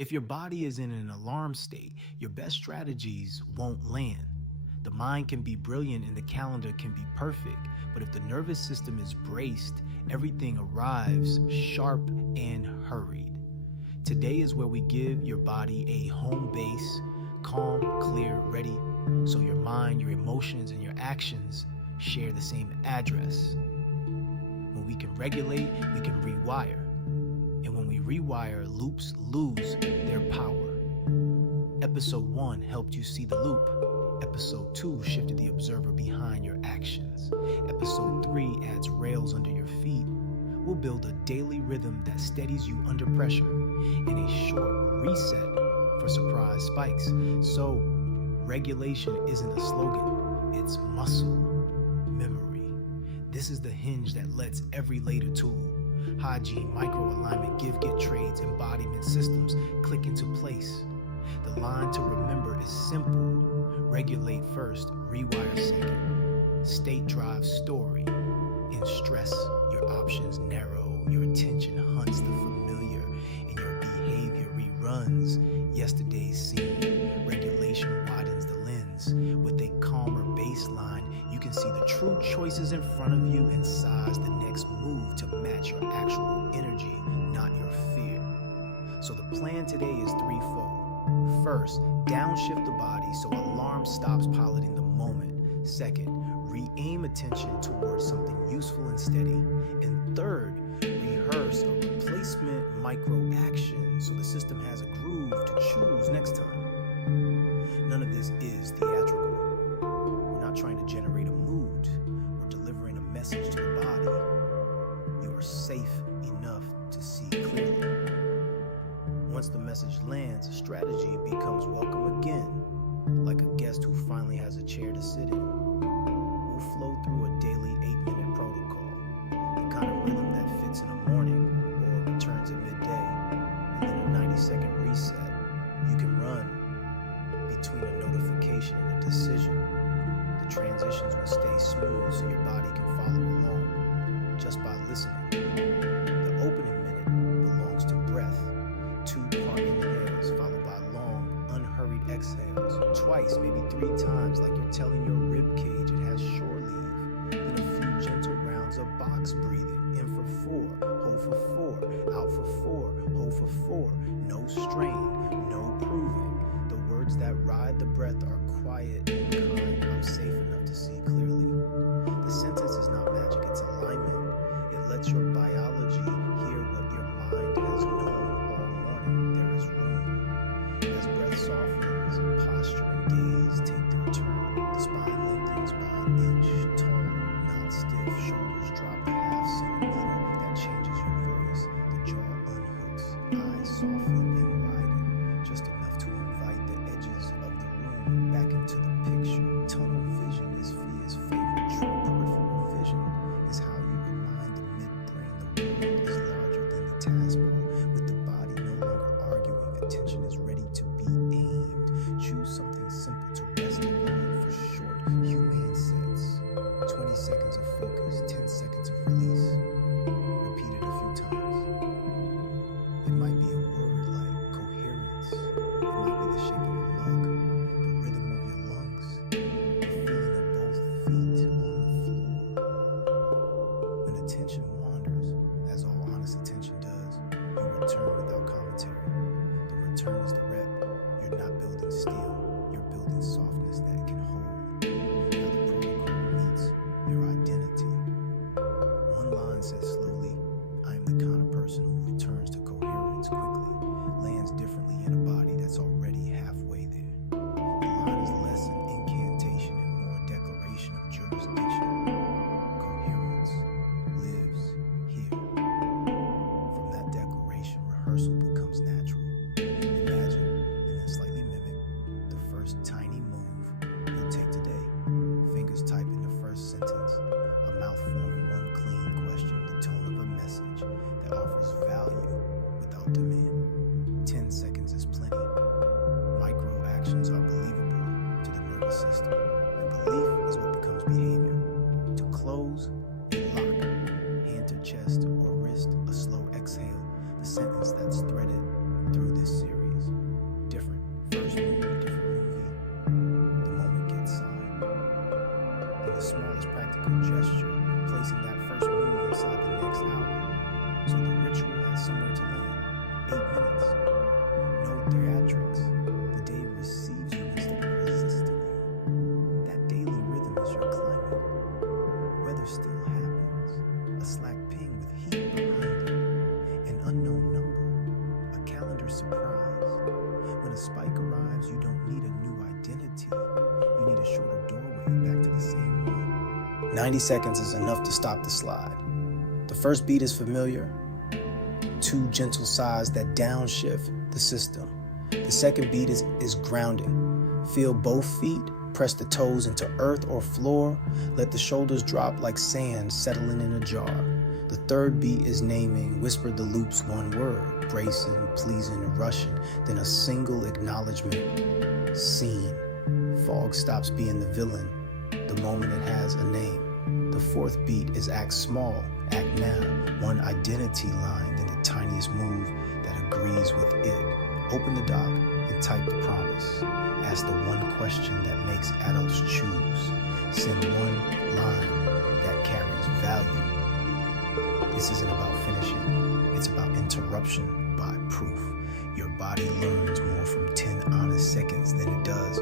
If your body is in an alarm state, your best strategies won't land. The mind can be brilliant and the calendar can be perfect, but if the nervous system is braced, everything arrives sharp and hurried. Today is where we give your body a home base, calm, clear, ready, so your mind, your emotions, and your actions share the same address. When we can regulate, we can rewire. And when we rewire, loops lose their power. Episode 1 helped you see the loop. Episode 2 shifted the observer behind your actions. Episode 3 adds rails under your feet. We'll build a daily rhythm that steadies you under pressure and a short reset for surprise spikes. So, regulation isn't a slogan, it's muscle memory. This is the hinge that lets every later tool, hygiene, micro-alignment, give-get trades, embodiment systems click into place. The line to remember is simple. Regulate first, rewire second. State drives story. In stress, your options narrow. Your attention hunts the familiar, and your behavior reruns yesterday's scene. Regulation widens the lens. With a calmer baseline, you can see the true choices in front of you and size the next move to match your actual energy, not your fear. So the plan today is threefold. First, downshift the body so alarm stops piloting the moment. Second, re-aim attention towards something useful and steady. And third, rehearse a replacement micro-action so the system has a groove to choose next time. None of this is theatrical. We're not trying to generate a mood. We're delivering a message to the body. You are safe enough to see clearly. Once the message lands, strategy becomes welcome again, like a guest who finally has a chair to sit in. We'll flow through a daily 8-minute protocol, the kind of rhythm that fits in a morning or returns at midday, and then a 90-second reset. You can run between a notification and a decision. The transitions will stay smooth so your body can follow along just by listening. The opening minute belongs to breath. 2-part inhales followed by long, unhurried exhales. Twice, maybe 3 times, like you're telling your rib cage it has shore leave. Then a few gentle rounds of box breathing. In for 4, hold for 4, out for 4, hold for 4. No strain, no proving. The words that ride the breath are quiet and kind. I'm safe enough to see clearly. The sentence is not magic, it's alignment. It lets your biology hear what your mind has known. There is room. As breath softens, posture and gaze take their turn. The spine lengthens by an inch, tall, not stiff. Shoulders drop a half centimeter. That changes your voice. The jaw unhooks. Eyes soften and widen, just enough to invite the edges of the room back into the picture. Tunnel vision is Fia's favorite trick. Peripheral vision is how you remind the midbrain the world is larger than the taskbar. With the body no longer arguing, attention is ready to be aimed. Choose something simple to rest on for short, humane sets. 20 seconds of focus, 10 seconds of release. Repeat it a few times. It might be a word like coherence. It might be the shape of a mug, the rhythm of your lungs, the feeling of both feet on the floor. When attention wanders, as all honest attention does, you return without commentary. The return is the rep. You're not building steel, you're building softness that can hold. Now the protocol meets your identity. One line says slowly, I am the kind of person who returns to coherence quickly, lands differently in a body that's already halfway there. The line is less an incantation and more a declaration of jurisdiction. Coherence lives here. From that declaration, rehearsal becomes natural. Imagine, and then slightly mimic, the first tiny move you'll take today. Fingers type in the first sentence, a mouth forming one clean question, the tone of a message that offers value without demand. 10 seconds is plenty. Micro actions are believable to the nervous system, and belief is what becomes behavior. To close, a lock, hand to chest or wrist, a slow exhale, the sentence that's threaded through this series. spike arrives, you don't need a new identity. You need a shorter doorway back to the same one. 90 seconds is enough to stop the slide. The first beat is familiar. 2 gentle sighs that downshift the system. The second beat is grounding. Feel both feet. Press the toes into earth or floor. Let the shoulders drop like sand settling in a jar. The third beat is naming. Whisper the loops one word. Bracing, pleasing, rushing. Then a single acknowledgement. Scene. Fog stops being the villain the moment it has a name. The fourth beat is act small, act now. One identity line, then the tiniest move that agrees with it. Open the doc and type the promise. Ask the one question that makes adults choose. Send one line that carries value. This isn't about finishing. It's about interruption by proof. Your body learns more from 10 honest seconds than it does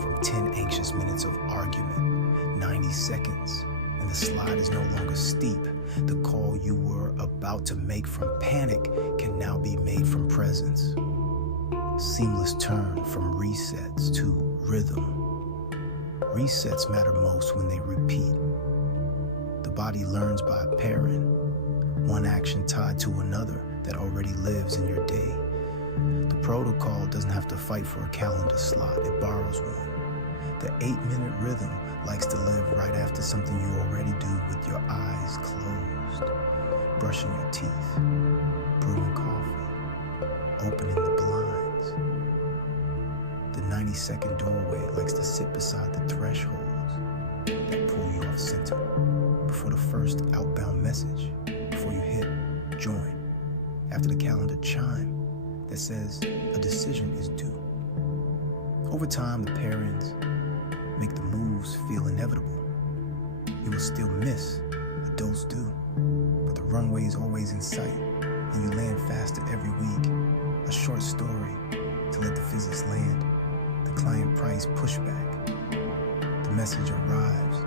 from 10 anxious minutes of argument. 90 seconds, and the slide is no longer steep. The call you were about to make from panic can now be made from presence. Seamless turn from resets to rhythm. Resets matter most when they repeat. The body learns by pairing, one action tied to another that already lives in your day. The protocol doesn't have to fight for a calendar slot, it borrows one. The 8-minute rhythm likes to live right after something you already do with your eyes closed. Brushing your teeth, brewing coffee, opening the blinds. The 90-second doorway likes to sit beside the thresholds that pull you off center before the first outbound message, before you hit join, after the calendar chime that says a decision is due. Over time, the pairings make the moves feel inevitable. You will still miss, adults do, but the runway is always in sight, and you land faster every week. A short story to let the physics land, the client price pushback. The message arrives,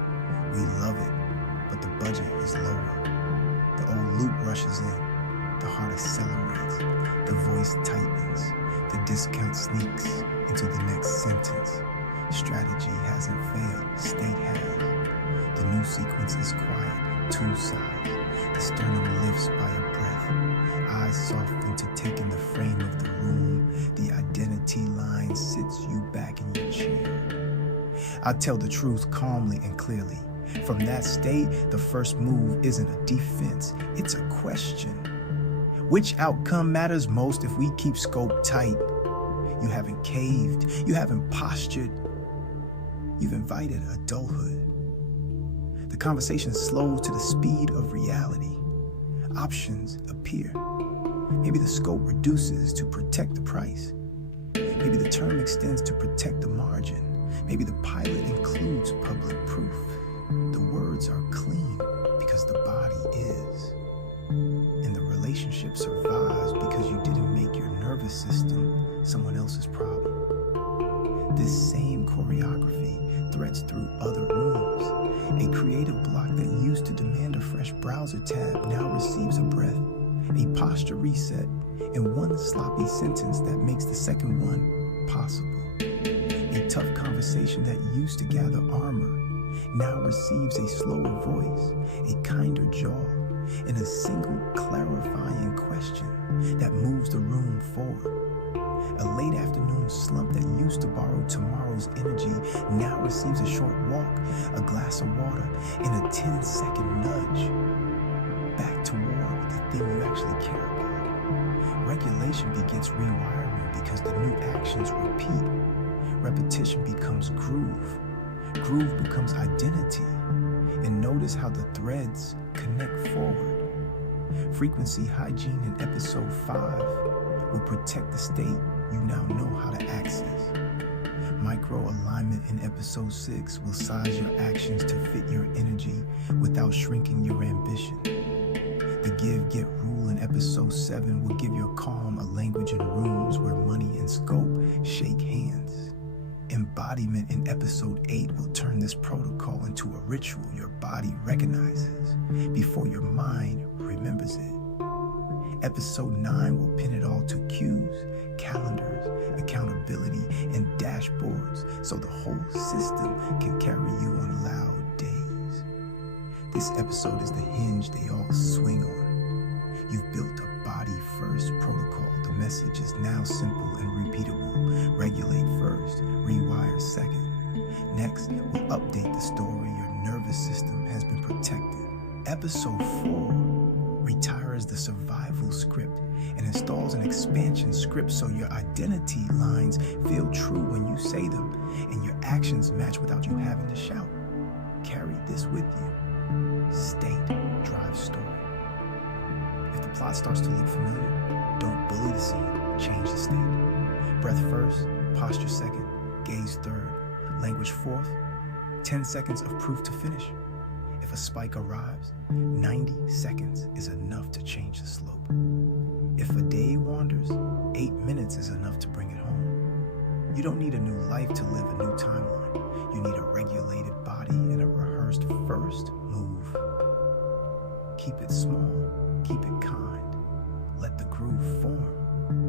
we love it, but the budget is lower. The old loop rushes in, the heart accelerates, the voice tightens, the discount sneaks into the next sentence. Strategy hasn't failed, state has. The new sequence is quiet, 2 sides. The sternum lifts by a breath. Eyes soften to take in the frame of the room. The identity line sits you back in your chair. I tell the truth calmly and clearly. From that state, the first move isn't a defense, it's a question. Which outcome matters most if we keep scope tight? You haven't caved, you haven't postured, you've invited adulthood. The conversation slows to the speed of reality. Options appear. Maybe the scope reduces to protect the price. Maybe the term extends to protect the margin. Maybe the pilot includes public proof. The words are clean because the body is. And the relationship survives because you didn't make your nervous system someone else's problem. This same choreography threads through other rooms. A creative block that used to demand a fresh browser tab now receives a breath, a posture reset, and one sloppy sentence that makes the second one possible. A tough conversation that used to gather armor now receives a slower voice, a kinder jaw, and a single clarifying question that moves the room forward. A late afternoon slump that used to borrow tomorrow's energy now receives a short walk, a glass of water, and a 10-second nudge back toward the thing you actually care about. Regulation begets rewiring because the new actions repeat. Repetition becomes groove. Groove becomes identity. And notice how the threads connect forward. Frequency hygiene in episode 5 will protect the state you now know how to access. Micro alignment in episode 6 will size your actions to fit your energy without shrinking your ambition. The give-get rule in episode 7 will give your calm a language in rooms where money and scope shake hands. Embodiment in episode 8 will turn this protocol into a ritual your body recognizes before your mind remembers it. Episode 9 will pin it all to cues, calendars, accountability, dashboards so the whole system can carry you on loud days. This episode is the hinge they all swing on. You've built a body-first protocol. The message is now simple and repeatable. Regulate first, rewire second. Next, we'll update the story. Your nervous system has been protected. Episode 4 retires the survival script and installs an expansion script so your identity lines feel true when you say them and your actions match without you having to shout. Carry this with you. State drives story. If the plot starts to look familiar, don't bully the scene, change the state. Breath first, posture second, gaze third, language fourth, 10 seconds of proof to finish. If a spike arrives, 90 seconds is enough to change the slope. If a day wanders, 8 minutes is enough to bring it home. You don't need a new life to live a new timeline. You need a regulated body and a rehearsed first move. Keep it small.